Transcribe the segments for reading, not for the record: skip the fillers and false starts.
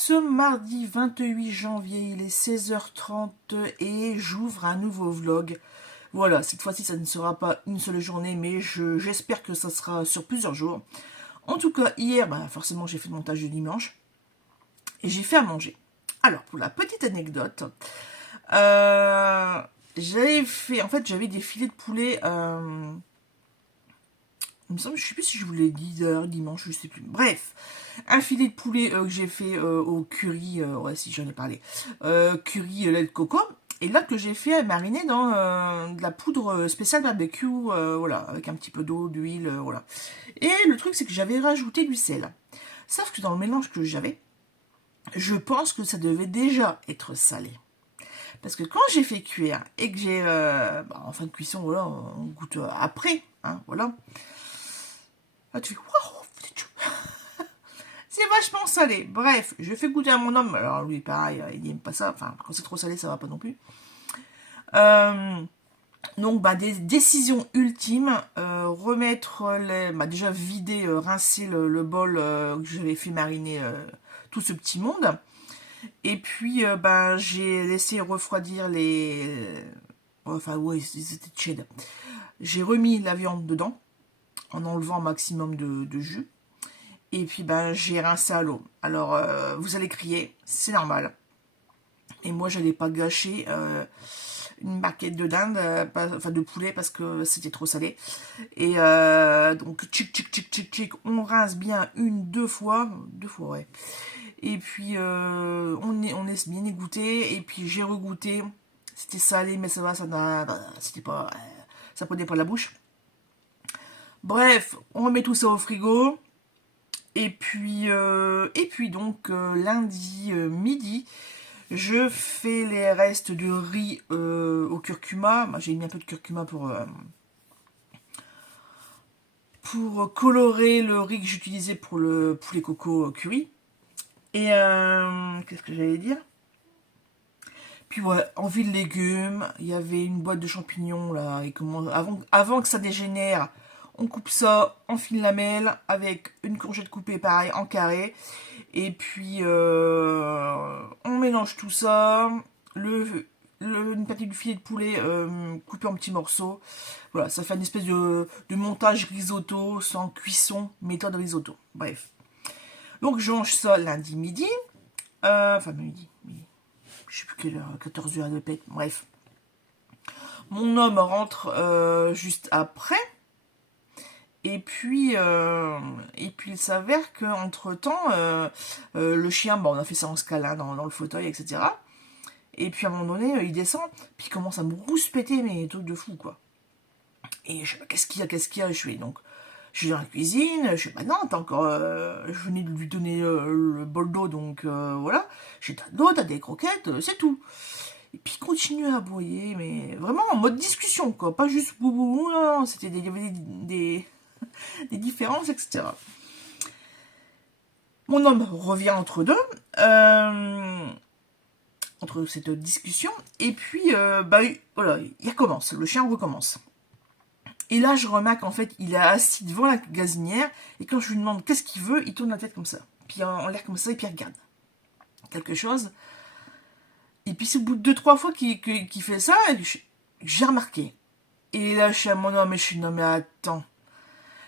ce mardi 28 janvier, il est 16h30 et j'ouvre un nouveau vlog. Voilà, cette fois-ci, ça ne sera pas une seule journée, mais j'espère que ça sera sur plusieurs jours. En tout cas, hier, forcément, j'ai fait le montage du dimanche et j'ai fait à manger. Alors, pour la petite anecdote, j'avais des filets de poulet. Il me semble, je sais plus si je vous l'ai dit dimanche, je sais plus. Bref, un filet de poulet que j'ai fait au curry, ouais, si j'en ai parlé, curry lait de coco. Et là que j'ai fait mariner dans de la poudre spéciale barbecue, voilà, avec un petit peu d'eau, d'huile, voilà. Et le truc, c'est que j'avais rajouté du sel. Sauf que dans le mélange que j'avais, je pense que ça devait déjà être salé. Parce que quand j'ai fait cuire et que j'ai, en fin de cuisson, voilà, on goûte après, hein, voilà. Là, tu fais, waouh, c'est vachement salé. Bref, je fais goûter à mon homme. Alors lui, pareil, il n'aime pas ça. Enfin, quand c'est trop salé, ça va pas non plus. Donc, des décisions ultimes. Remettre déjà vider, rincer le bol que j'avais fait mariner tout ce petit monde. Et puis, j'ai laissé refroidir enfin, ouais, c'était tiède. J'ai remis la viande dedans en enlevant un maximum de jus. Et puis j'ai rincé à l'eau. Alors vous allez crier, c'est normal. Et moi j'allais pas gâcher une barquette de dinde, enfin de poulet parce que c'était trop salé. Et donc tchic, on rince bien deux fois ouais. Et puis on laisse bien égoutter. Et puis j'ai regoûté. C'était salé mais ça va, c'était pas, ça prenait pas la bouche. Bref, on remet tout ça au frigo. Et puis donc lundi midi, je fais les restes de riz au curcuma. J'ai mis un peu de curcuma pour colorer le riz que j'utilisais pour le poulet coco curry. Et qu'est-ce que j'allais dire? Puis ouais, envie de légumes, il y avait une boîte de champignons là, et avant que ça dégénère, on coupe ça en fines lamelles avec une courgette coupée pareil en carré. Et puis on mélange tout ça, une partie du filet de poulet coupé en petits morceaux. Voilà, ça fait une espèce de montage risotto sans cuisson, méthode risotto. Bref. Donc je mange ça lundi midi. Enfin midi. Je sais plus quelle heure, 14h de pète. Bref. Mon homme rentre juste après. Et puis il s'avère qu'entre temps, le chien, on a fait ça en scala dans le fauteuil, etc. Et puis à un moment donné, il descend, puis il commence à me rouspéter, mais truc de fou, quoi. Et je sais pas, qu'est-ce qu'il y a, je suis dans la cuisine, je sais pas, non, t'as encore, je venais de lui donner le bol d'eau, donc voilà. J'ai de l'eau, t'as des croquettes, c'est tout. Et puis il continue à aboyer, mais vraiment en mode discussion, quoi. Pas juste boubou, non, il y avait des différences, etc. Mon homme revient entre deux, entre cette discussion, et puis, voilà, il recommence, le chien recommence. Et là, je remarque, en fait, il est assis devant la gazinière, et quand je lui demande qu'est-ce qu'il veut, il tourne la tête comme ça. Puis en l'air comme ça, et puis il regarde quelque chose. Et puis c'est au bout de 2-3 fois qu'il fait ça, et j'ai remarqué. Et là, je suis à mon homme, et je suis, non mais attends.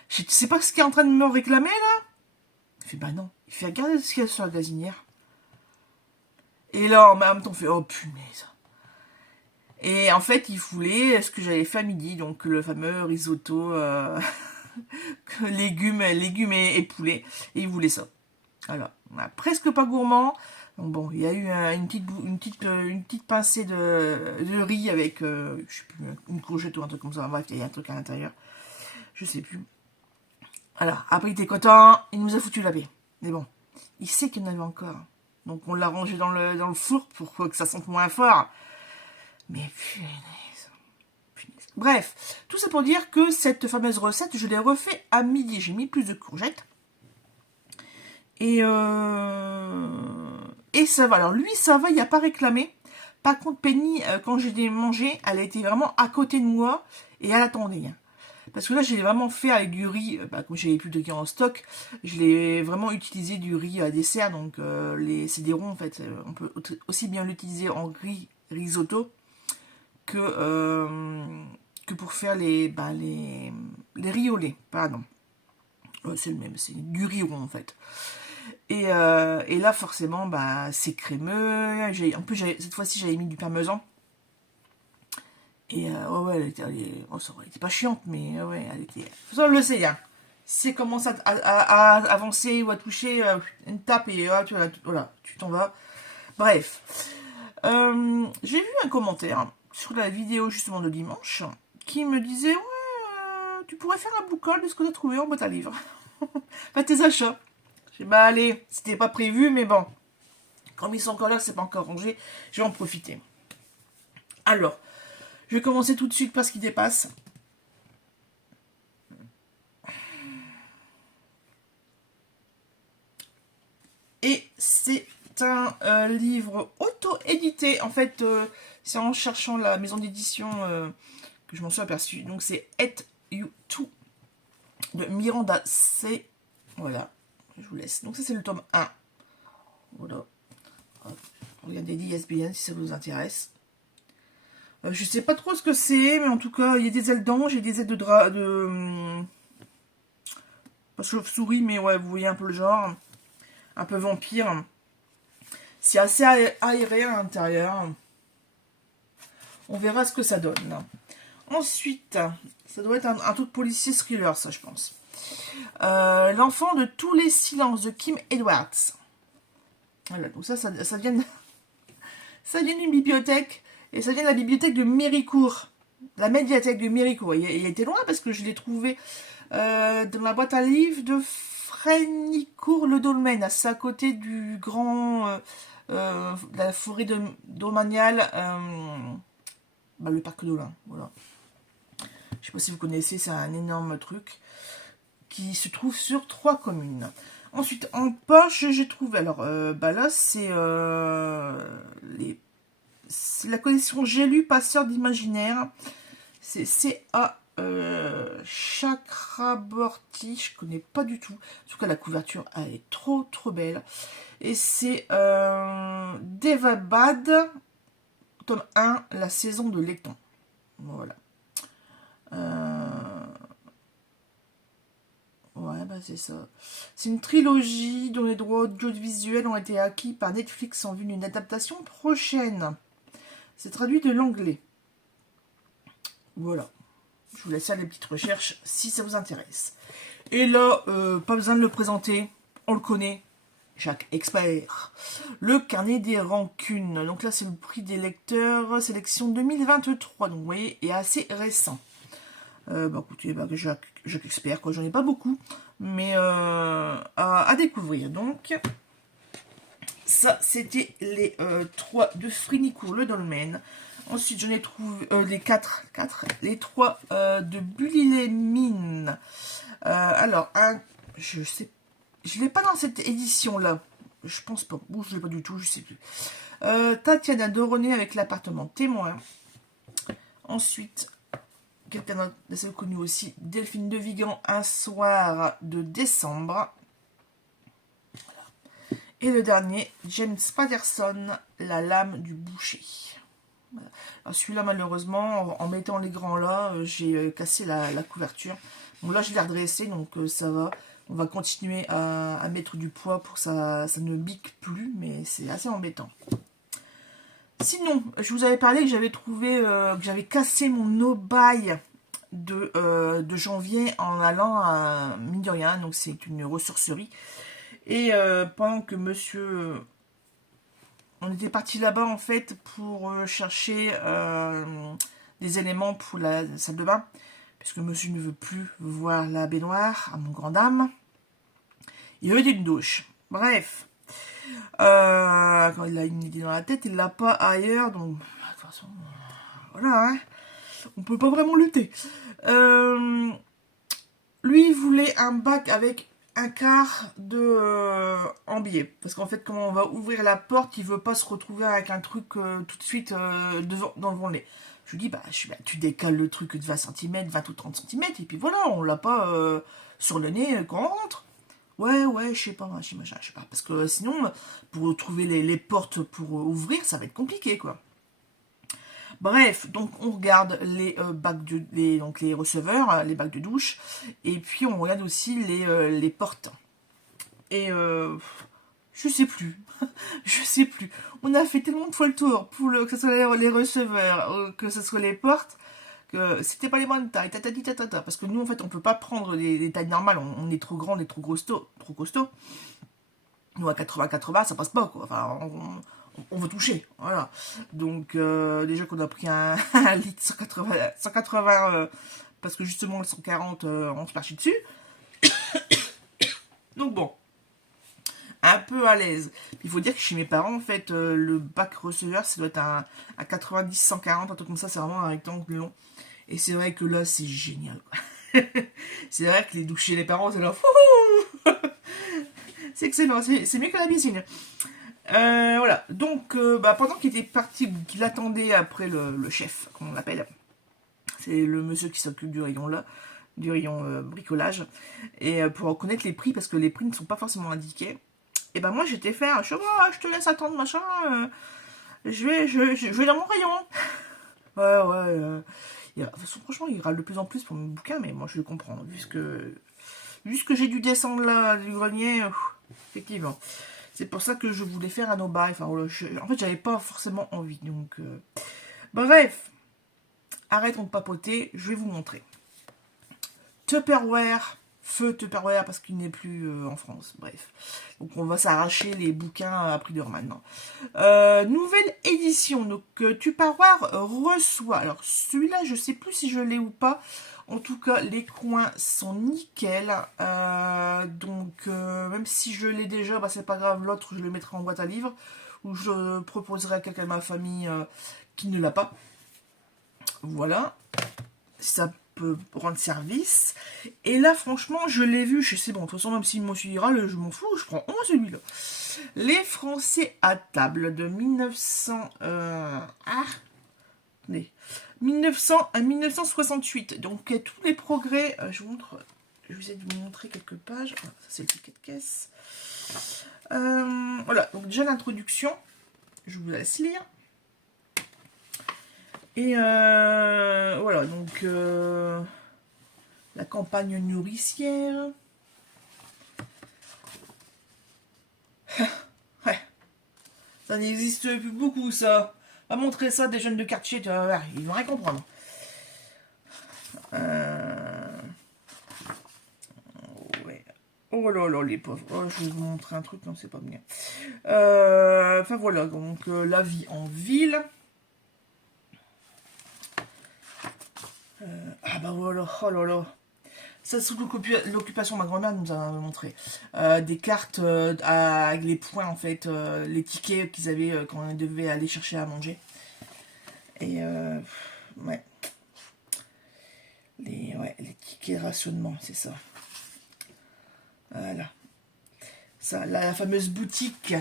Tu sais pas ce qu'il est en train de me réclamer, là? Il fait, non. Il fait, regarde ce qu'il y a sur la gazinière. Et là, en même temps, on fait, oh punaise. Et en fait, il voulait ce que j'avais fait à midi, donc le fameux risotto légumes et poulet. Et il voulait ça. Alors, presque pas gourmand. Donc bon, il y a eu une petite pincée de riz avec, je sais plus, une courgette ou un truc comme ça. Bref, il y a un truc à l'intérieur. Je sais plus. Alors, après il était content, il nous a foutu la paix. Mais bon, il sait qu'il y en avait encore. Donc on l'a rangé dans le four pour que ça sente moins fort. Mais punaise. Bref, tout ça pour dire que cette fameuse recette, je l'ai refait à midi. J'ai mis plus de courgettes. Et ça va. Alors lui, ça va, il n'a pas réclamé. Par contre, Penny, quand j'ai mangé, elle a été vraiment à côté de moi et elle attendait. Parce que là, j'ai vraiment fait avec du riz, comme j'avais plus de riz en stock, je l'ai vraiment utilisé du riz à dessert, donc c'est des ronds en fait. On peut aussi bien l'utiliser en riz risotto que, pour faire les riz au lait, pardon. C'est le même, c'est du riz rond en fait. Et là, forcément, c'est crémeux. En plus, cette fois-ci, j'avais mis du parmesan. Et ouais, ça aurait été pas chiante, mais ouais, elle était. De toute façon, on le sait, hein. Si elle commence à avancer ou à toucher, une tape et voilà, tu t'en vas. Bref. J'ai vu un commentaire sur la vidéo justement de dimanche qui me disait ouais, tu pourrais faire un book haul de ce que tu as trouvé en boîte à livres. Enfin, tes achats. J'ai dit, bah allez, c'était pas prévu, mais bon. Comme ils sont encore là, c'est pas encore rangé, je vais en profiter. Alors, je vais commencer tout de suite par ce qui dépasse. Et c'est un livre auto-édité. En fait, c'est en cherchant la maison d'édition que je m'en suis aperçue. Donc c'est At You Too de Miranda C. Voilà, je vous laisse. Donc ça c'est le tome 1. Voilà. Regardez l'ISBN si ça vous intéresse. Je sais pas trop ce que c'est, mais en tout cas, il y a des ailes d'ange et des ailes de drap pas chauve-souris, mais ouais, vous voyez un peu le genre. Un peu vampire. C'est assez aéré à l'intérieur. On verra ce que ça donne. Ensuite, ça doit être un truc policier thriller, ça, je pense. L'enfant de tous les silences de Kim Edwards. Voilà, donc ça vient d'une bibliothèque. Et ça vient de la bibliothèque de Méricourt. La médiathèque de Méricourt. Il a été loin parce que je l'ai trouvé dans la boîte à livres de Frénicourt-le Dolmen. C'est à côté du grand... la forêt domaniale. Le parc d'Olin. Voilà. Je sais pas si vous connaissez, c'est un énorme truc qui se trouve sur 3 communes. Ensuite, en poche, j'ai trouvé... Alors, là, c'est la collection J'ai lu Passeur d'imaginaire. C'est C.A. Chakraborty. Je connais pas du tout. En tout cas, la couverture, elle est trop, trop belle. Et c'est Devabad, tome 1, la saison de l'étang. Voilà. Ouais, c'est ça. C'est une trilogie dont les droits audiovisuels ont été acquis par Netflix en vue d'une adaptation prochaine. C'est traduit de l'anglais. Voilà. Je vous laisse faire des petites recherches si ça vous intéresse. Et là, pas besoin de le présenter. On le connaît. Jacques Expert. Le carnet des rancunes. Donc là, c'est le prix des lecteurs. Sélection 2023. Donc vous voyez, est assez récent. Écoutez, Jacques Expert, quoi. J'en ai pas beaucoup. Mais à découvrir. Donc, ça, c'était les 3 de Frénicourt, le Dolmen. Ensuite, j'en ai trouvé les 4, les 3 de Bully-les-Mines. Alors, je sais, je l'ai pas dans cette édition-là. Je pense pas. Bon, je l'ai pas du tout, je sais plus. Tatiana Doroné avec l'appartement témoin. Ensuite, quelqu'un d'assez connu aussi, Delphine de Vigan, Un soir de décembre. Et le dernier, James Patterson, La lame du boucher. Voilà. Celui-là, malheureusement, en mettant les grands là, j'ai cassé la couverture. Bon, là, je l'ai redressé, donc ça va. On va continuer à mettre du poids pour que ça ne bique plus, mais c'est assez embêtant. Sinon, je vous avais parlé que j'avais trouvé, que j'avais cassé mon no-buy de janvier en allant à mine de rien, donc c'est une ressourcerie. Et pendant que monsieur... on était parti là-bas en fait pour chercher des éléments pour la salle de bain. Puisque monsieur ne veut plus voir la baignoire, à mon grand dame. Il veut une douche. Bref. Quand il a une idée dans la tête, il l'a pas ailleurs. Donc, de toute façon, voilà. Hein. On peut pas vraiment lutter. Lui, il voulait un bac avec un quart de en biais. Parce qu'en fait, quand on va ouvrir la porte, il veut pas se retrouver avec un truc tout de suite devant le nez. Je lui dis, bah, tu décales le truc de 20 cm, 20 ou 30 cm, et puis voilà, on l'a pas sur le nez quand on rentre. Ouais, je sais pas, machin, je sais pas. Parce que sinon, pour trouver les portes pour ouvrir, ça va être compliqué, quoi. Bref, donc on regarde les bacs donc les receveurs, les bacs de douche, et puis on regarde aussi les portes. Et je sais plus, je sais plus. On a fait tellement de fois le tour pour que ce soit les receveurs, que ce soit les portes, que c'était pas les bonnes tailles, parce que nous en fait on peut pas prendre les tailles normales, on est trop grand, on est trop costaud. Nous à 80-80 ça passe pas quoi, enfin on veut toucher, voilà. Donc déjà qu'on a pris un litre 180 parce que justement le 140 on se marche dessus. Donc bon, un peu à l'aise. Il faut dire que chez mes parents, en fait, le bac receveur, ça doit être un 90-140, un truc comme ça, c'est vraiment un rectangle long. Et c'est vrai que là, c'est génial. C'est vrai que les douches chez les parents, c'est là. C'est excellent, c'est mieux que la piscine. Voilà, donc pendant qu'il était parti, qu'il attendait après le chef, comme on l'appelle, c'est le monsieur qui s'occupe du rayon là, du rayon bricolage, et pour reconnaître les prix, parce que les prix ne sont pas forcément indiqués. Et ben moi j'étais faire, je te laisse attendre machin, je vais dans mon rayon. Ouais. De toute façon, franchement, il râle de plus en plus pour mon bouquin, mais moi je le comprends, vu ce que j'ai dû descendre là du grenier, effectivement. C'est pour ça que je voulais faire un no-buy. Enfin, en fait, j'avais pas forcément envie. Donc, bref, arrêtons de papoter. Je vais vous montrer. Tupperware, feu Tupperware parce qu'il n'est plus en France. Bref, donc on va s'arracher les bouquins à prix d'or maintenant. Nouvelle édition. Donc Tupperware reçoit. Alors celui-là, je sais plus si je l'ai ou pas. En tout cas, les coins sont nickel. Donc, même si je l'ai déjà, c'est pas grave. L'autre, je le mettrai en boîte à livres. Ou je proposerai à quelqu'un de ma famille qui ne l'a pas. Voilà. Ça peut rendre service. Et là, franchement, je l'ai vu. Je sais, bon, de toute façon, même s'il me suivra, je m'en fous. Je prends celui-là. Les Français à table de 1900... 1900 à 1968. Donc tous les progrès, je vais essayer de vous montrer quelques pages. Ça c'est le ticket de caisse. Voilà, donc déjà l'introduction, je vous laisse lire. Et voilà, donc la campagne nourricière. Ouais, ça n'existe plus beaucoup ça. À montrer ça des jeunes de quartier, ils vont rien comprendre. Ouais. Oh là là, les pauvres. Oh, je vais vous montrer un truc, non, c'est pas bien. Enfin voilà, donc la vie en ville. Ah bah voilà, oh là là. Ça, sous l'occupation, ma grand-mère nous a montré. Des cartes avec les points, en fait, les tickets qu'ils avaient quand ils devaient aller chercher à manger. Et ouais. Les tickets rationnement, c'est ça. Voilà. Ça, là, la fameuse boutique.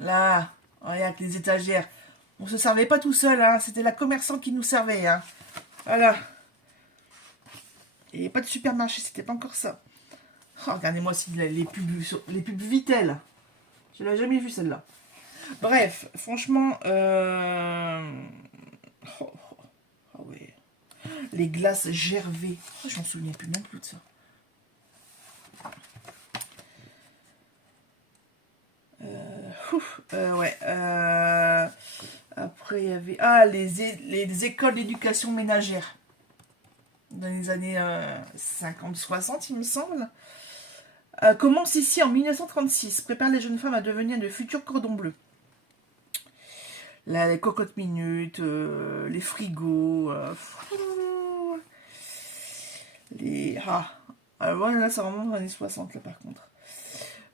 Là, regarde les étagères. On se servait pas tout seul, hein. C'était la commerçante qui nous servait, hein. Voilà. Et pas de supermarché, c'était pas encore ça. Oh, regardez-moi les pubs Vitel. Je l'ai jamais vu celle-là. Bref, franchement, oh, ouais. Les glaces Gervais. Oh, je m'en souviens plus non plus de ça. Ouais. Après, il y avait les écoles d'éducation ménagère. Dans les années 50-60, il me semble. Commence ici en 1936. Prépare les jeunes femmes à devenir de futurs cordons bleus. Là, les cocottes minutes, les frigos. Alors voilà, là, ça remonte aux années 60, là, par contre.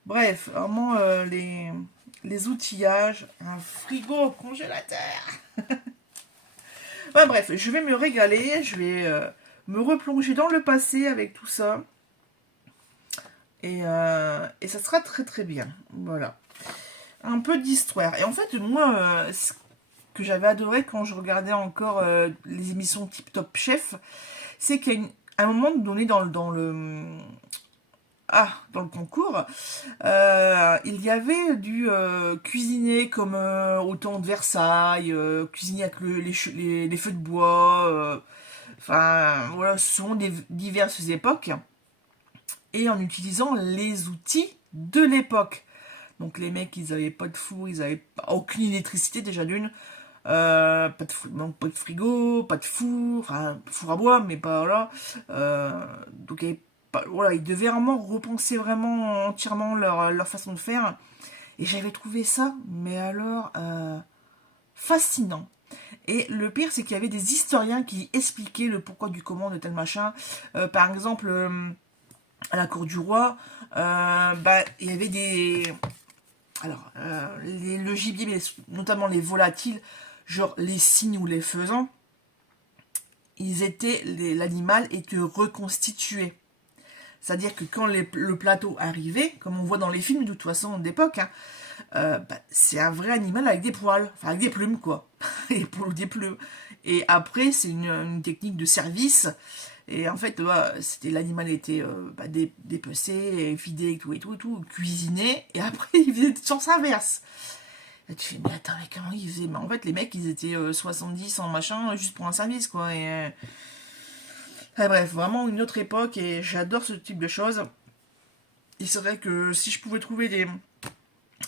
Bref, vraiment, les outillages. Un frigo au congélateur. Ouais, bref, je vais me régaler. Je vais me replonger dans le passé avec tout ça. Et ça sera très très bien. Voilà. Un peu d'histoire. Et en fait, moi, que j'avais adoré quand je regardais encore les émissions Tip Top Chef, c'est qu'il y a un moment donné dans le concours, il y avait du cuisiner comme au temps de Versailles, cuisiner avec les feux de bois, enfin voilà, ce sont des diverses époques, et en utilisant les outils de l'époque. Donc les mecs, ils avaient pas de four, ils avaient aucune électricité déjà d'une, donc pas de frigo, pas de four, enfin four à bois, mais pas voilà. Donc il y avait voilà, ils devaient vraiment repenser vraiment entièrement leur façon de faire. Et j'avais trouvé ça, mais alors fascinant. Et le pire, c'est qu'il y avait des historiens qui expliquaient le pourquoi du comment de tel machin. Par exemple, à la cour du roi, il y avait des, alors, le gibier, mais notamment les volatiles, genre les cygnes ou les faisans, l'animal était reconstitué. C'est-à-dire que quand le plateau arrivait, comme on voit dans les films de toute façon d'époque, hein, c'est un vrai animal avec des poils, enfin avec des plumes quoi, des plumes. Et après, c'est une technique de service. Et en fait, l'animal était dépecé, vidé, et tout, cuisiné, et après, il faisait le sens inverse. Et tu fais, mais attends, mais comment ils faisaient? Mais en fait, les mecs, ils étaient 70 en machin, juste pour un service, quoi. Bref, vraiment une autre époque, et j'adore ce type de choses. Il serait que si je pouvais trouver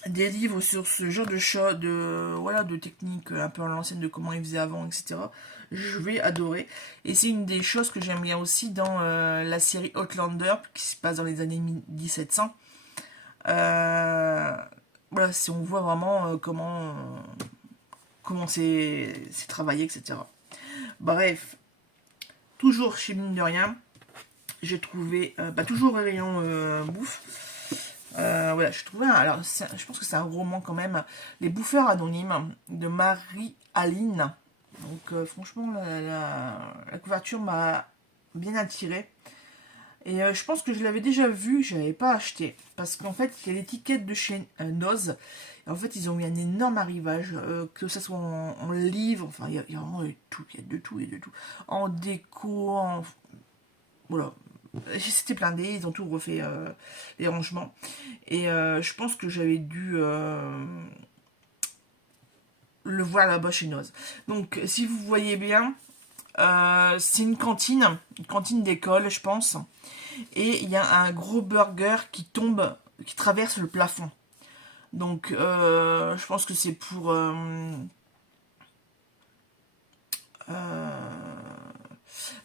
des livres sur ce genre de choses, de techniques un peu à l'ancienne, de comment ils faisaient avant, etc., je vais adorer. Et c'est une des choses que j'aime bien aussi dans la série Outlander, qui se passe dans les années 1700. Voilà, si on voit vraiment comment c'est travaillé, etc. Bref, toujours chez Mine de Rien, j'ai trouvé, toujours un rayon bouffe. Voilà, je trouvais, alors je pense que c'est un roman quand même, Les Bouffeurs Anonymes de Marie-Aline. Donc franchement, la couverture m'a bien attirée. Et je pense que je l'avais déjà vu, je l'avais pas acheté. Parce qu'en fait, il y a l'étiquette de chez Noz. Et en fait, ils ont mis un énorme arrivage, que ce soit en livre, enfin, il y a vraiment de tout, il y a de tout, il y a de tout. En déco, voilà. C'était blindé, ils ont tout refait, les rangements. Et je pense que j'avais dû le voir là-bas chez Noz. Donc, si vous voyez bien, c'est une cantine d'école, je pense. Et il y a un gros burger qui tombe, qui traverse le plafond. Donc, je pense que c'est pour...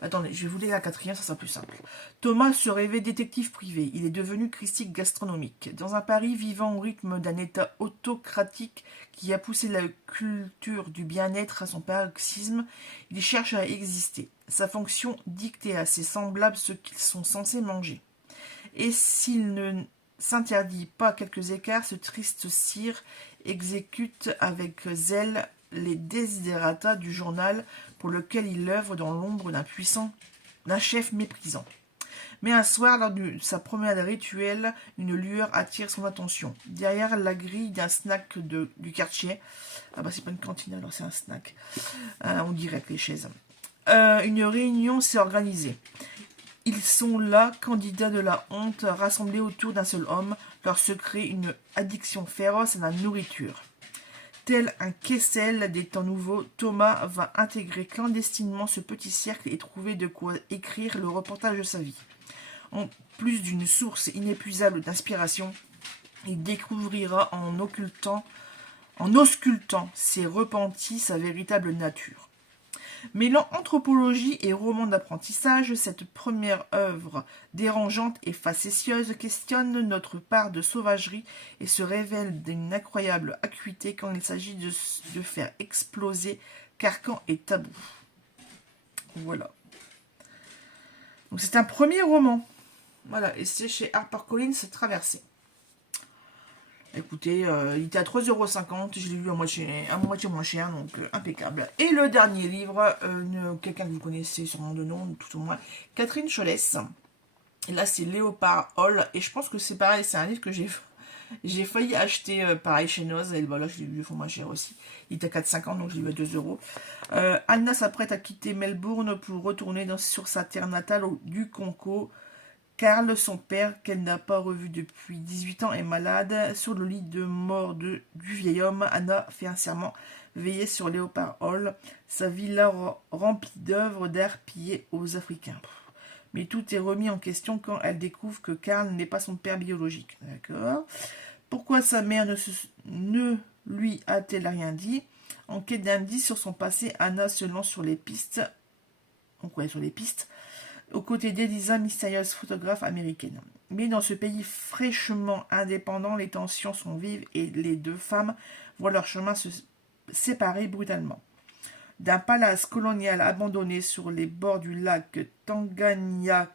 Attendez, je vais vous lire la quatrième, ça sera plus simple. Thomas se rêvait détective privé. Il est devenu critique gastronomique. Dans un Paris vivant au rythme d'un État autocratique qui a poussé la culture du bien-être à son paroxysme, il cherche à exister. Sa fonction dicter à ses semblables ce qu'ils sont censés manger. Et s'il ne s'interdit pas quelques écarts, ce triste sire exécute avec zèle les desiderata du journal pour lequel il œuvre dans l'ombre d'un chef méprisant. Mais un soir, lors de sa promenade rituelle, une lueur attire son attention. Derrière la grille d'un snack du quartier, c'est pas une cantine alors c'est un snack, on dirait avec les chaises, une réunion s'est organisée. Ils sont là, candidats de la honte, rassemblés autour d'un seul homme, leur secret une addiction féroce à la nourriture. Tel un Kessel des temps nouveaux, Thomas va intégrer clandestinement ce petit cercle et trouver de quoi écrire le reportage de sa vie. En plus d'une source inépuisable d'inspiration, il découvrira en auscultant ses repentis sa véritable nature. Mêlant anthropologie et roman d'apprentissage, cette première œuvre dérangeante et facétieuse questionne notre part de sauvagerie et se révèle d'une incroyable acuité quand il s'agit de faire exploser carcans et tabous. Voilà. Donc c'est un premier roman. Voilà, et c'est chez HarperCollins Traversée. Écoutez, il était à 3,50 €, je l'ai lu à moitié moins cher, donc impeccable. Et le dernier livre, quelqu'un que vous connaissez sûrement de nom, tout au moins, Catherine Cholès. Et là, c'est Léopard Hall, et je pense que c'est pareil, c'est un livre que j'ai J'ai failli acheter pareil chez Noz, et voilà, je l'ai vu, ils font moins cher aussi. Il était à 4,50, donc je l'ai vu à 2 euros. Anna s'apprête à quitter Melbourne pour retourner sur sa terre natale du Congo. Karl, son père, qu'elle n'a pas revu depuis 18 ans, est malade. Sur le lit de mort du vieil homme, Anna fait un serment, veiller sur Leopard Hall, sa villa remplie d'œuvres d'art pillées aux Africains. Mais tout est remis en question quand elle découvre que Karl n'est pas son père biologique. D'accord. Pourquoi sa mère ne lui a-t-elle rien dit? En quête d'indices sur son passé, Anna se lance sur les pistes. Donc ouais, sur les pistes. Aux côtés d'Elisa, mystérieuse photographe américaine. Mais dans ce pays fraîchement indépendant, les tensions sont vives et les deux femmes voient leur chemin se séparer brutalement. D'un palace colonial abandonné sur les bords du lac Tanganyika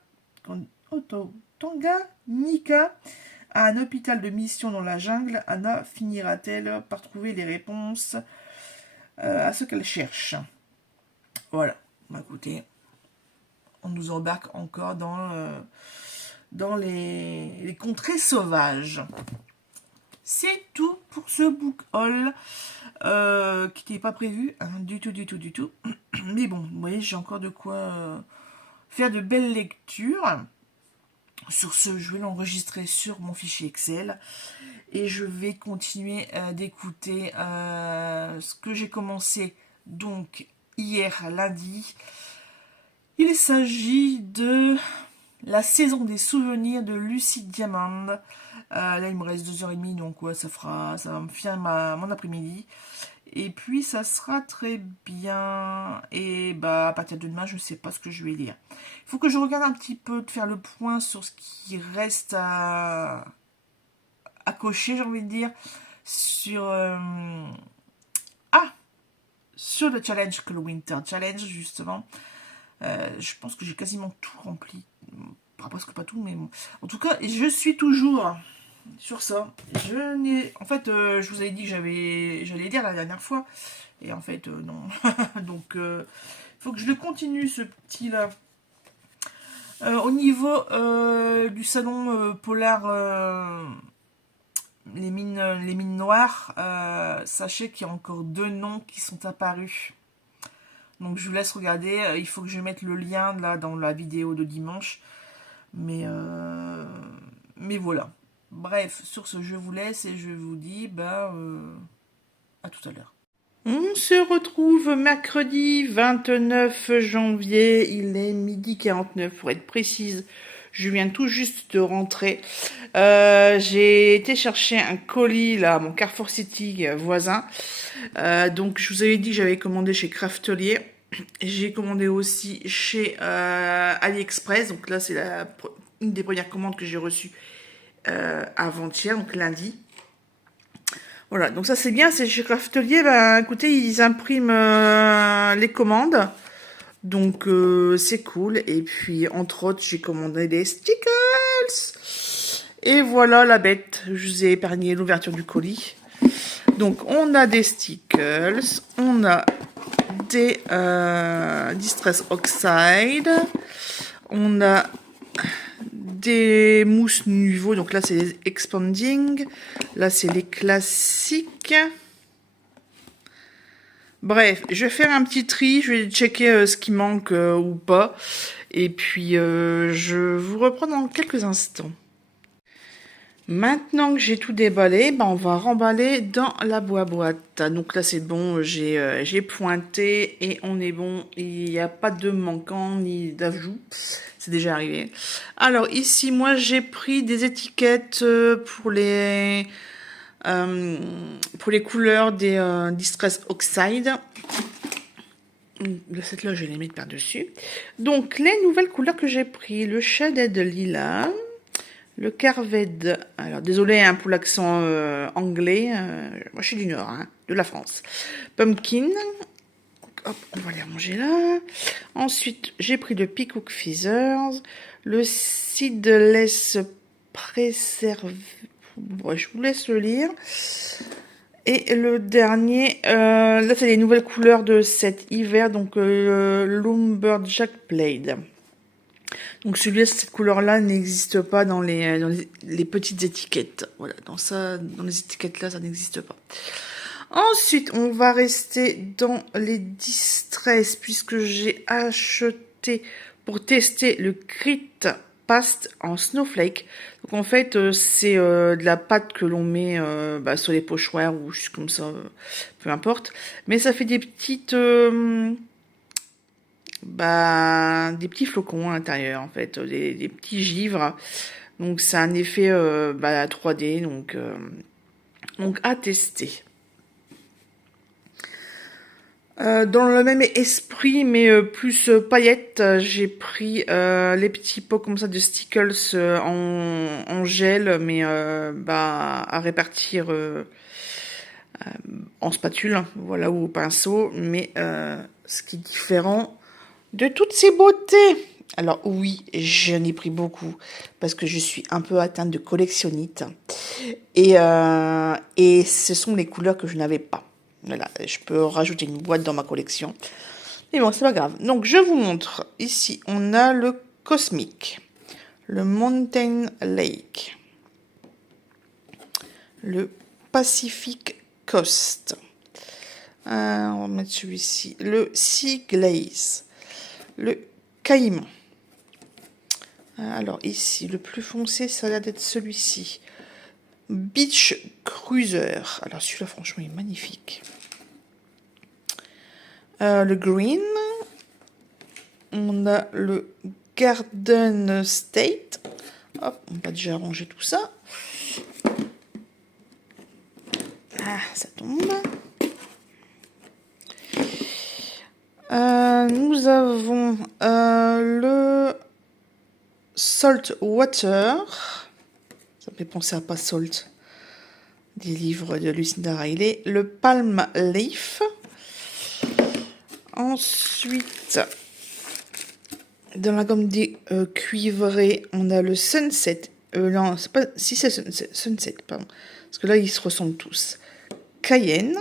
à un hôpital de mission dans la jungle, Anna finira-t-elle par trouver les réponses à ce qu'elle cherche? Voilà, écoutez, on nous embarque encore dans les contrées sauvages. C'est tout pour ce book haul qui n'était pas prévu hein, du tout. Mais bon, vous voyez, j'ai encore de quoi faire de belles lectures. Sur ce, je vais l'enregistrer sur mon fichier Excel et je vais continuer d'écouter ce que j'ai commencé donc hier lundi. Il s'agit de la saison des souvenirs de Lucie Diamond. Là, il me reste 2h30, donc ouais, ça va me faire mon après-midi. Et puis, ça sera très bien. Et bah, à partir de demain, je ne sais pas ce que je vais lire. Il faut que je regarde un petit peu, de faire le point sur ce qui reste à cocher, j'ai envie de dire, sur sur le challenge, que le Winter Challenge, justement. Je pense que j'ai quasiment tout rempli. Enfin, presque pas tout, mais bon. En tout cas, je suis toujours sur ça. En fait, je vous avais dit que j'allais lire la dernière fois. Et en fait, non. Donc, il faut que je le continue, ce petit-là. Au niveau du salon polar, les mines noires, sachez qu'il y a encore 2 noms qui sont apparus. Donc je vous laisse regarder, il faut que je mette le lien là dans la vidéo de dimanche. Mais voilà. Bref, sur ce, je vous laisse et je vous dis à tout à l'heure. On se retrouve mercredi 29 janvier, il est 12h49 pour être précise. Je viens tout juste de rentrer. J'ai été chercher un colis là, à mon Carrefour City voisin. Donc je vous avais dit que j'avais commandé chez Craftelier. J'ai commandé aussi chez AliExpress. Donc là c'est une des premières commandes que j'ai reçues avant-hier, donc lundi. Voilà, donc ça c'est bien, c'est chez Craftelier. Écoutez, ils impriment les commandes. Donc c'est cool. Et puis entre autres, j'ai commandé des stickers. Et voilà la bête. Je vous ai épargné l'ouverture du colis. Donc on a des stickers. On a des Distress Oxide. On a des mousses Nuvo. Donc là c'est les Expanding. Là c'est les classiques. Bref, je vais faire un petit tri, je vais checker ce qui manque ou pas. Et puis, je vous reprends dans quelques instants. Maintenant que j'ai tout déballé, on va remballer dans la boîte. Donc là, c'est bon, j'ai pointé et on est bon. Il n'y a pas de manquant ni d'ajout. C'est déjà arrivé. Alors ici, moi, j'ai pris des étiquettes pour les couleurs des Distress Oxide. Cette-là, je vais les mettre par-dessus. Donc, les nouvelles couleurs que j'ai pris. Le Shaded Lilas. Le Carved. Alors, désolé hein, pour l'accent anglais. Moi, je suis du Nord, hein, de la France. Pumpkin. Hop, on va les ranger là. Ensuite, j'ai pris le Peacock Feathers. Le Seedless Preserve. Bon, je vous laisse le lire. Et le dernier, là c'est les nouvelles couleurs de cet hiver, donc Lumberjack Blade. Donc celui-là, cette couleur-là n'existe pas dans les petites étiquettes. Voilà, dans les étiquettes-là, ça n'existe pas. Ensuite, on va rester dans les Distress, puisque j'ai acheté pour tester le Crit Paste en Snowflake. Donc en fait, c'est de la pâte que l'on met sur les pochoirs ou juste comme ça, peu importe. Mais ça fait des petites... des petits flocons à l'intérieur, en fait, des petits givres. Donc c'est un effet 3D, donc à tester. Dans le même esprit, mais plus paillettes, j'ai pris les petits pots comme ça de Stickles en gel, mais à répartir en spatule, voilà, ou au pinceau, mais ce qui est différent de toutes ces beautés. Alors oui, j'en ai pris beaucoup, parce que je suis un peu atteinte de collectionnite, et ce sont les couleurs que je n'avais pas. Voilà, je peux rajouter une boîte dans ma collection. Mais bon, c'est pas grave. Donc, je vous montre. Ici, on a le Cosmic, le Mountain Lake, le Pacific Coast. On va mettre celui-ci. Le Sea Glaze, le Caïman. Alors, ici, le plus foncé, ça a l'air d'être celui-ci. Beach Cruiser. Alors celui-là, franchement, il est magnifique. Le green. On a le Garden State. Hop, on va déjà ranger tout ça. Ah, ça tombe. Nous avons le Salt Water. Ça me fait penser à Pas Salt, des livres de Lucinda Riley. Le Palm Leaf. Ensuite, dans la gamme des cuivrés, on a le Sunset. Non, c'est pas... Si, c'est Sunset, pardon. Parce que là, ils se ressemblent tous. Cayenne.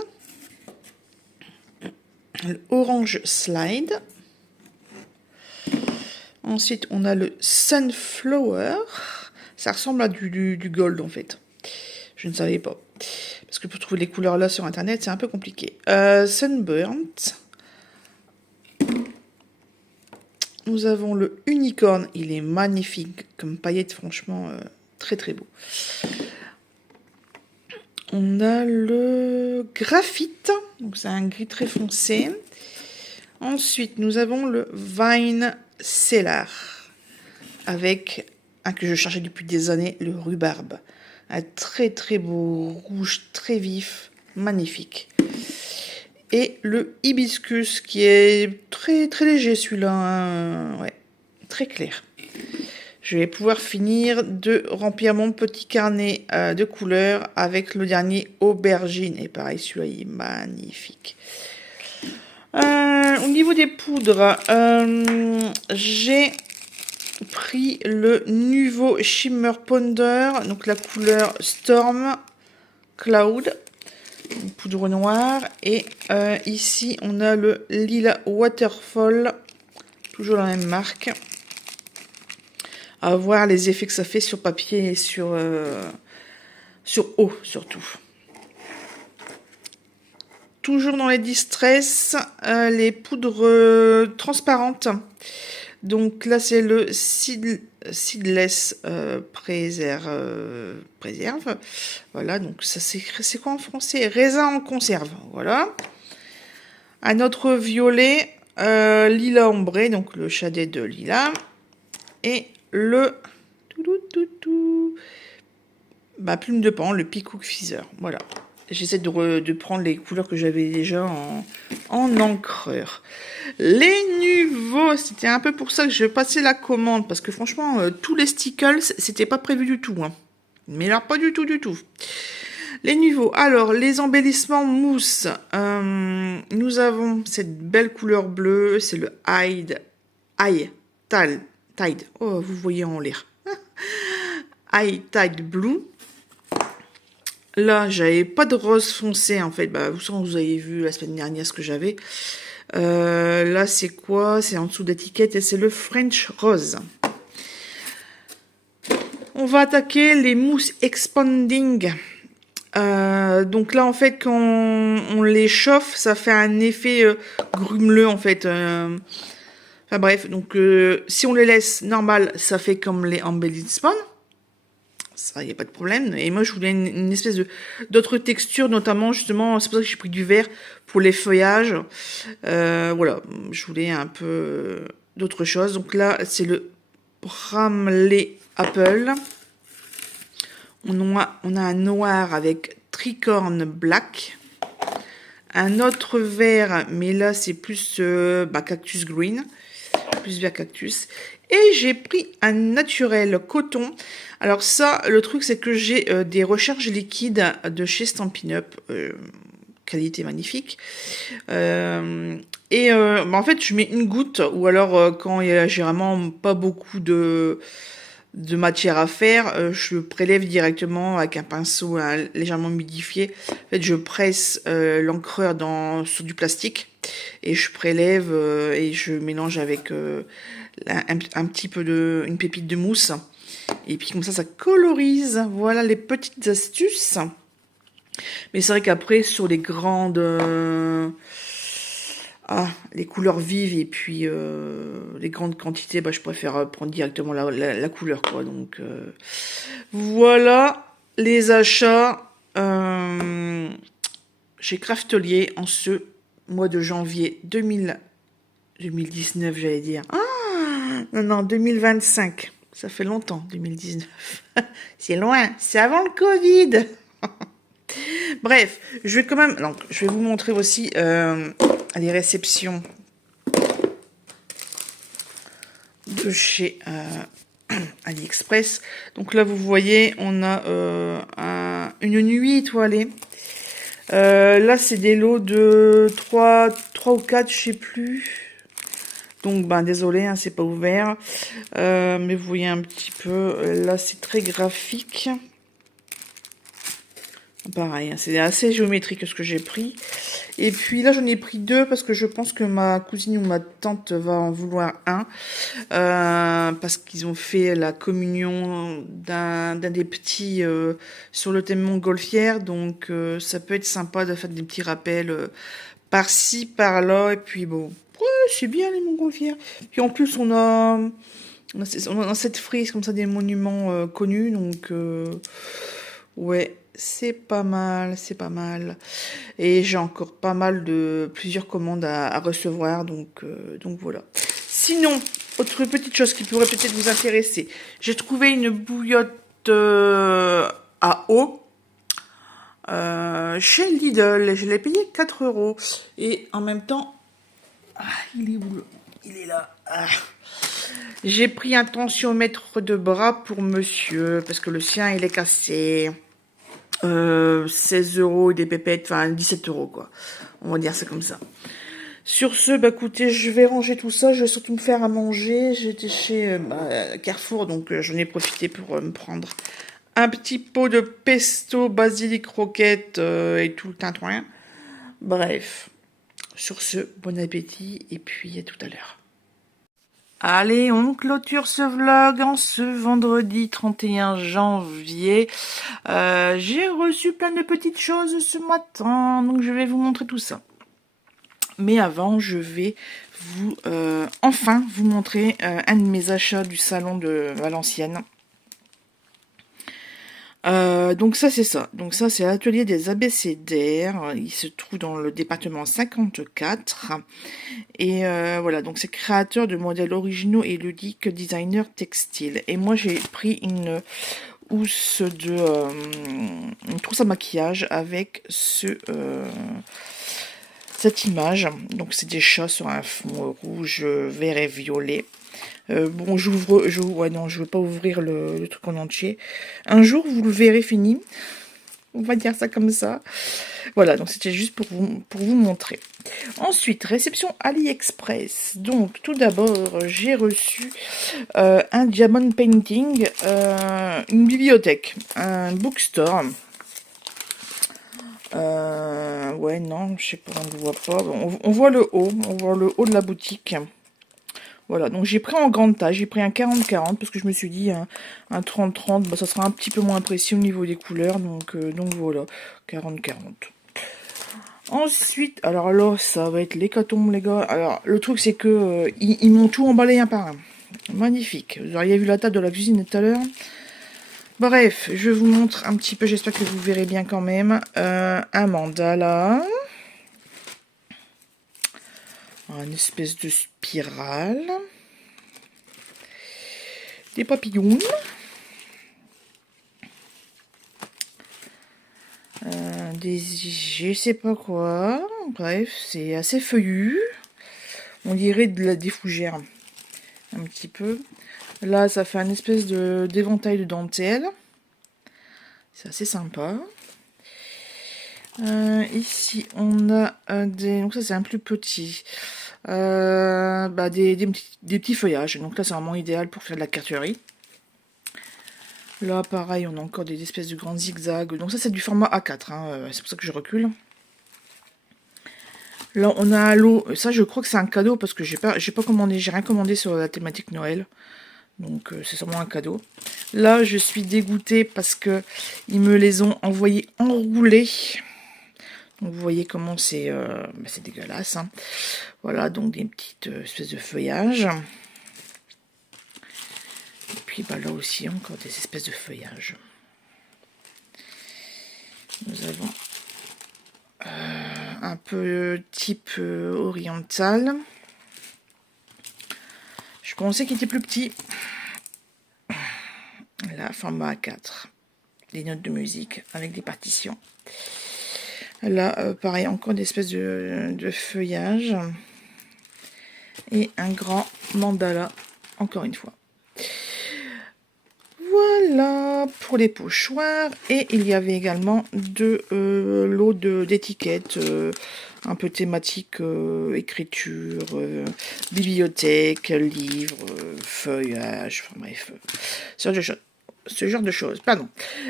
Le Orange Slide. Ensuite, on a le Sunflower. Ça ressemble à du gold, en fait. Je ne savais pas. Parce que pour trouver les couleurs là sur Internet, c'est un peu compliqué. Sunburnt. Nous avons le Unicorn. Il est magnifique comme paillette, franchement, très très beau. On a le Graphite. Donc c'est un gris très foncé. Ensuite, nous avons le Vine Cellar. Avec un que je cherchais depuis des années, le Rhubarbe. Un très très beau rouge, très vif, magnifique. Et le Hibiscus qui est très très léger celui-là, hein. Ouais, très clair. Je vais pouvoir finir de remplir mon petit carnet de couleurs avec le dernier Aubergine. Et pareil, celui-là il est magnifique. Au niveau des poudres, j'ai pris le nouveau Shimmer Ponder, donc la couleur Storm Cloud, une poudre noire, et ici on a le Lila Waterfall, toujours la même marque. À voir les effets que ça fait sur papier et sur eau surtout. Toujours dans les Distress, les poudres transparentes. Donc là, c'est le Seedless préserve. Voilà, donc ça c'est quoi en français? Raisin en conserve. Voilà. Un autre violet, lilas ombré, donc le shaded de lilas. Et le plume de pan, le Peacock Feather. Voilà. J'essaie de prendre les couleurs que j'avais déjà en encreur. Les nouveaux, c'était un peu pour ça que je passais la commande. Parce que franchement, tous les stickers, c'était pas prévu du tout. Hein. Mais là, pas du tout, du tout. Les nouveaux. Alors, les embellissements mousse. Nous avons cette belle couleur bleue. C'est le Tide. Oh, vous voyez en l'air. Tide Blue. Là, j'avais pas de rose foncé, en fait. Vous avez vu la semaine dernière ce que j'avais. Là, c'est quoi? C'est en dessous d'étiquette et c'est le French Rose. On va attaquer les mousses expanding. Donc là, en fait, quand on les chauffe, ça fait un effet grumeleux, en fait. Enfin bref, donc si on les laisse normal, ça fait comme les embellied spawn. Ça, il n'y a pas de problème. Et moi, je voulais une espèce d'autre texture, notamment, justement, c'est pour ça que j'ai pris du vert pour les feuillages. Voilà, je voulais un peu d'autre chose. Donc là, c'est le Bramley Apple. On a un noir avec tricorne black. Un autre vert, mais là, c'est plus cactus green. Plus vert cactus. Et j'ai pris un naturel coton. Alors ça, le truc, c'est que j'ai des recharges liquides de chez Stampin' Up. Qualité magnifique. En fait, je mets une goutte, ou alors quand j'ai vraiment pas beaucoup de matière à faire, je prélève directement avec un pinceau légèrement humidifié. En fait, je presse l'encreur sur du plastique et je prélève et je mélange avec un petit peu une pépite de mousse. Et puis comme ça colorise. Voilà les petites astuces. Mais c'est vrai qu'après, sur les grandes... les couleurs vives et puis les grandes quantités, je préfère prendre directement la couleur, quoi. Donc, voilà les achats chez Craftelier en ce mois de janvier 2019, j'allais dire. Non, 2025. Ça fait longtemps, 2019. C'est loin, c'est avant le Covid. Bref, je vais quand même... Donc, je vais vous montrer aussi les réceptions de chez AliExpress. Donc là, vous voyez, on a une nuit étoilée. Là, c'est des lots de 3 ou 4, je sais plus. Donc, désolé, hein, c'est pas ouvert. Mais vous voyez un petit peu, là, c'est très graphique. Pareil, hein, c'est assez géométrique ce que j'ai pris. Et puis là, j'en ai pris 2 parce que je pense que ma cousine ou ma tante va en vouloir un. Parce qu'ils ont fait la communion d'un des petits sur le thème montgolfière. Donc, ça peut être sympa de faire des petits rappels par-ci, par-là. Et puis bon, ouais, c'est bien les montgolfières. Puis en plus, on a cette frise comme ça des monuments connus. Donc, ouais. C'est pas mal, c'est pas mal. Et j'ai encore pas mal plusieurs commandes à recevoir, donc voilà. Sinon, autre petite chose qui pourrait peut-être vous intéresser. J'ai trouvé une bouillotte à eau chez Lidl. Et je l'ai payé 4 €. Et en même temps, il est où? Il est là. J'ai pris un tensiomètre de bras pour monsieur, parce que le sien, il est cassé. 16 € et des pépettes, enfin 17 € quoi. On va dire c'est comme ça. Sur ce, écoutez, je vais ranger tout ça. Je vais surtout me faire à manger. J'étais chez Carrefour, donc j'en ai profité pour me prendre un petit pot de pesto, basilic, roquette et tout le tintouin. Bref, sur ce, bon appétit et puis à tout à l'heure. Allez, on clôture ce vlog en ce vendredi 31 janvier. J'ai reçu plein de petites choses ce matin, donc je vais vous montrer tout ça. Mais avant, je vais enfin vous montrer un de mes achats du salon de Valenciennes. Donc ça c'est ça. Donc ça c'est l'atelier des abécédaires. Il se trouve dans le département 54. Et voilà, donc c'est créateur de modèles originaux et ludiques, designer textile. Et moi j'ai pris une housse une trousse à maquillage avec cette image. Donc c'est des chats sur un fond rouge, vert et violet. Bon, je veux pas ouvrir le truc en entier. Un jour, vous le verrez fini. On va dire ça comme ça. Voilà, donc c'était juste pour vous montrer. Ensuite, réception AliExpress. Donc, tout d'abord, j'ai reçu un diamond painting, une bibliothèque, un bookstore. Ouais, non, je sais pas, on ne voit pas. On voit le haut de la boutique. Voilà, donc j'ai pris en grande taille, j'ai pris un 40-40 parce que je me suis dit un 30-30, bah, ça sera un petit peu moins précis au niveau des couleurs, donc voilà, 40-40. Ensuite, alors là, ça va être l'hécatombe, les gars. Alors, le truc, c'est que ils m'ont tout emballé un par un. Magnifique. Vous auriez vu la table de la cuisine tout à l'heure. Bref, je vous montre un petit peu, j'espère que vous verrez bien quand même. Un mandala. Une espèce de spirale. Des papillons. Des je sais pas quoi. Bref, c'est assez feuillu. On dirait des fougères. Un petit peu. Là, ça fait une espèce d'éventail de dentelle. C'est assez sympa. Ici, on a des... Donc ça, c'est un plus petit. Des petits feuillages. Donc là, c'est vraiment idéal pour faire de la cartuerie. Là, pareil, on a encore des espèces de grands zigzags. Donc ça, c'est du format A4. Hein. C'est pour ça que je recule. Là, on a un lot. Ça, je crois que c'est un cadeau parce que j'ai pas commandé. J'ai rien commandé sur la thématique Noël. Donc, c'est sûrement un cadeau. Là, je suis dégoûtée parce que ils me les ont envoyés enroulés. Donc, vous voyez comment c'est dégueulasse. Hein. Voilà, donc des petites espèces de feuillages. Et puis, bah, là aussi, encore des espèces de feuillages. Nous avons un peu type oriental. Je pensais qu'il était plus petit. Là, format A4. Des notes de musique avec des partitions. Là, pareil, encore des espèces de feuillage. Et un grand mandala, encore une fois. Voilà pour les pochoirs. Et il y avait également deux lots d'étiquettes un peu thématiques, écriture, bibliothèque, livres, feuillage, enfin bref, ce genre de choses. Pardon.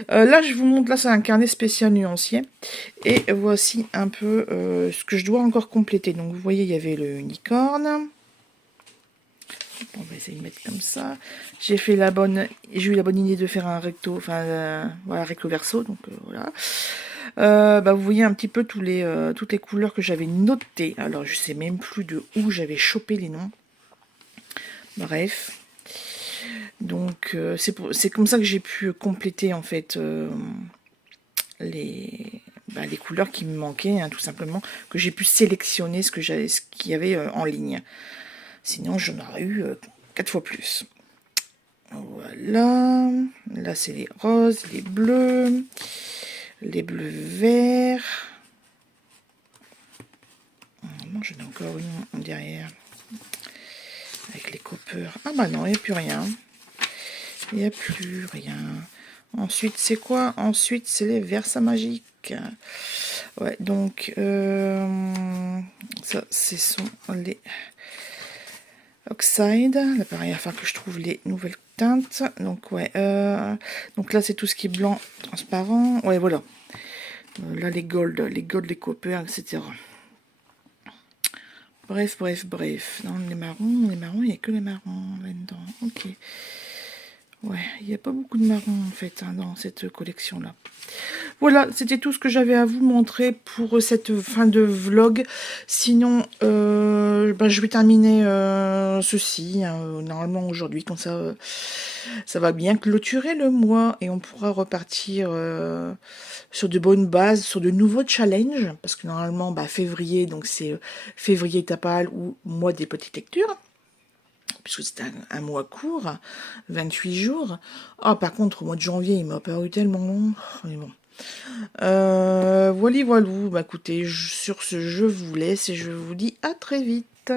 Là, je vous montre, là, c'est un carnet spécial nuancier. Et voici un peu ce que je dois encore compléter. Donc, vous voyez, il y avait le unicorne. On va essayer de mettre comme ça. J'ai eu la bonne idée de faire un recto, voilà, recto verso. Donc, voilà. Vous voyez un petit peu toutes les couleurs que j'avais notées. Alors, je sais même plus de où j'avais chopé les noms. Bref. Donc, c'est comme ça que j'ai pu compléter, en fait, les couleurs qui me manquaient, hein, tout simplement. Que j'ai pu sélectionner ce qu'il y avait en ligne. Sinon, j'en aurais eu 4 fois plus. Voilà. Là, c'est les roses, les bleus verts. Non, j'en ai encore une derrière. Avec les coppers. Ah bah non, il n'y a plus rien. Il n'y a plus rien. Ensuite, c'est quoi? Ensuite, c'est les Versa magiques. Ouais, donc, ça, ce sont les Oxide. Là, pareil, il va falloir que je trouve les nouvelles teintes. Donc, ouais. Donc là, c'est tout ce qui est blanc, transparent. Ouais, voilà. Là, les gold, les coppers, etc. Bref. Dans les marrons, il n'y a que les marrons là-dedans. Ok. Ouais, il n'y a pas beaucoup de marrons, en fait, hein, dans cette collection-là. Voilà, c'était tout ce que j'avais à vous montrer pour cette fin de vlog. Sinon, je vais terminer ceci, hein, normalement aujourd'hui, comme ça, ça va bien clôturer le mois et on pourra repartir sur de bonnes bases, sur de nouveaux challenges, parce que normalement, février, donc c'est février tapal ou mois des petites lectures. Puisque c'est un mois court, 28 jours. Ah, par contre, au mois de janvier, il m'a paru tellement long. Mais bon. Voilà. Écoutez, sur ce, je vous laisse et je vous dis à très vite.